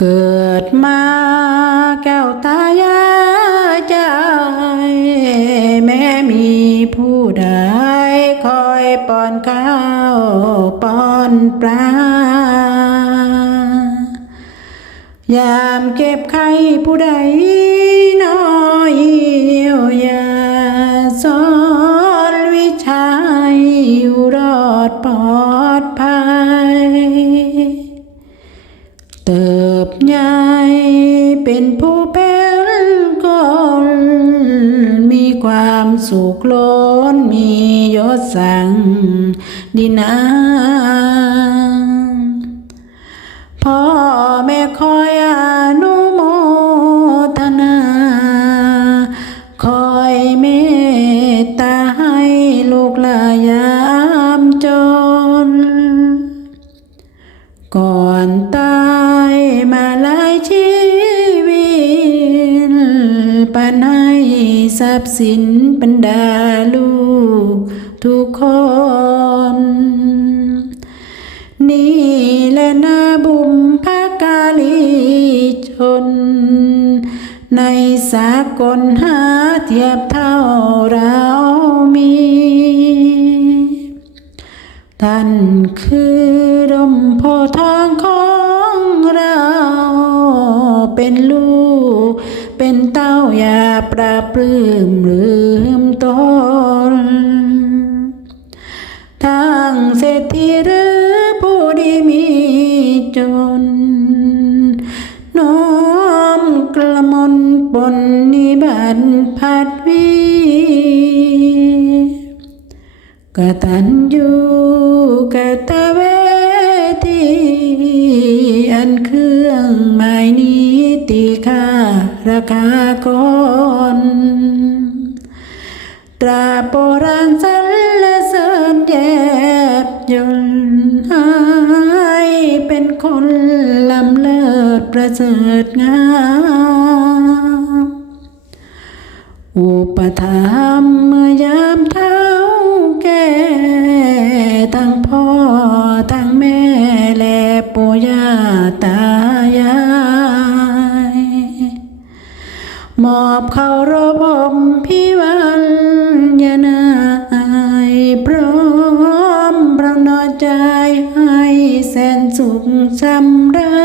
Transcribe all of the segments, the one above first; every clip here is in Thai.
เกิดมาแก้วตายาใจแม้มีผู้ใดคอยป้อนข้าวป้อนปลายามเก็บไข้ผู้ใดน้อยเยียวยาสอนวิชัยอยู่รอดปลอดภัย ใหญ่เป็นผู้เป็นคนมีความสุขล้นมียศสังดีนาพ่อแม่คอยอนุโมทนา คอยเมตตาให้ลูกลายามจน ก่อนตา ทรัพย์สินบรรดาลูก ทุกคน นี่แหละนาบุมภากาลีชน ในสากลหาเทียบเท่าเรามี ท่านคือรมโพทองของเราเป็นลูก เต้าอย่าปราบปลื้มลืมตนทางเศรษฐีหรือผู้ดีมีจน น้อมกระมนปนนิบัติพัดวีกตัญญูกตเวทีอันเครื่องหมายนี้ตีค่า ราคากนตราโบราณสรรเสริญแยบยนต์ให้เป็นคนลำเลิศประเสริฐงามอุปถัมภ์เมื่อยามเท้าแก่ทั้งพ่อทั้งแม่และปู่ย่าตายาย มอบเขารบมพิวันยานายพร้อมพระนอใจให้แสนสุขสำรา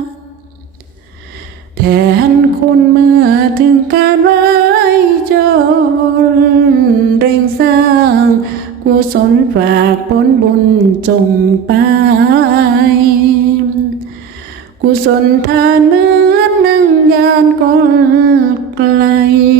ญแทนคุณเมื่อถึงการไว้จนเร่งสร้างกุศลฝากผลบุญจงไปกุศลทานเมือ ញ្ញាណកលក្លៃ